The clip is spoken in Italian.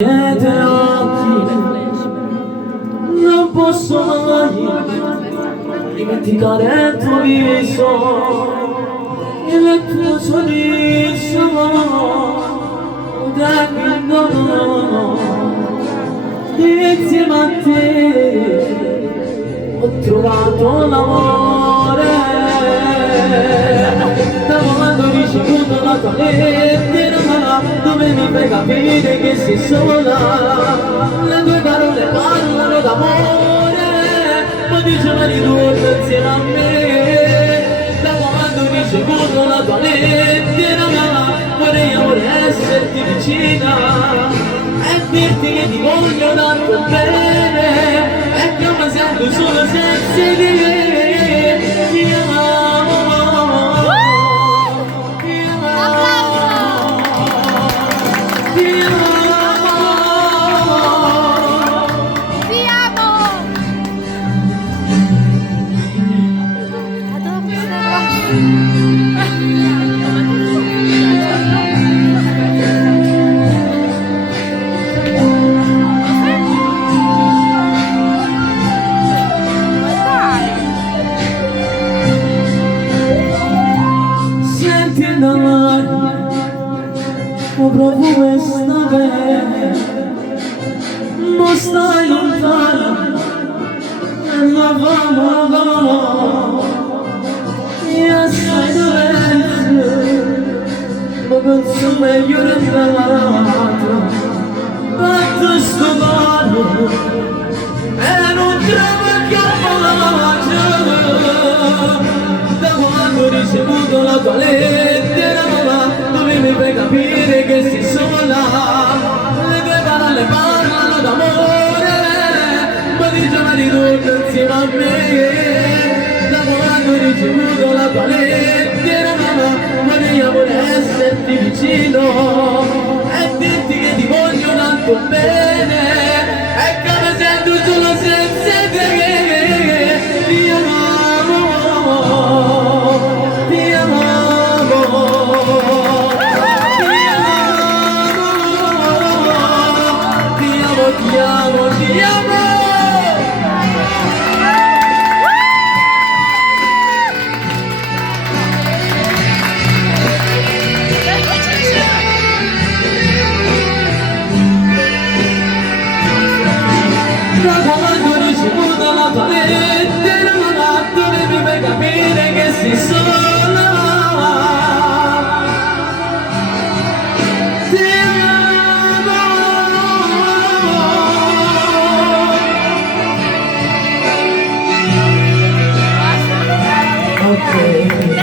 Dietro occhi non posso mai dimenticare il tuo viso, il tuo sorriso da quando insieme a te ho trovato l'amore, da quando ho ricevuto la tua lettera dove mi fai capire che sei sola, le tue parole parlano d'amore, ma diceva di tutto insieme a me, da quando ho ricevuto la tua lettera vorrei esserti vicina e dirti che ti voglio tanto bene e che mi sento solo senza di te, ti amo. Senti il mare, ho provo questa bene, ma stai lontano e la fama io stai dolente, ma penso meglio di l'altro, batto sto mano e non trovo che da quando ho ricevuto la tua lettera dove mi fai capire che sei sola, le tue parole parlano d'amore, ma diceva di tutto insieme a me, da quando ho ricevuto la tua lettera vorrei esserti vicino e dirti che ti voglio tanto bene e che mi sento solo senza te, ti amo, ti amo, ti amo, ti amo, ti amo, ti amo. Da quando ho ricevuto la tua lettera dove mi fai capire che sei sola, ti amo. Ok.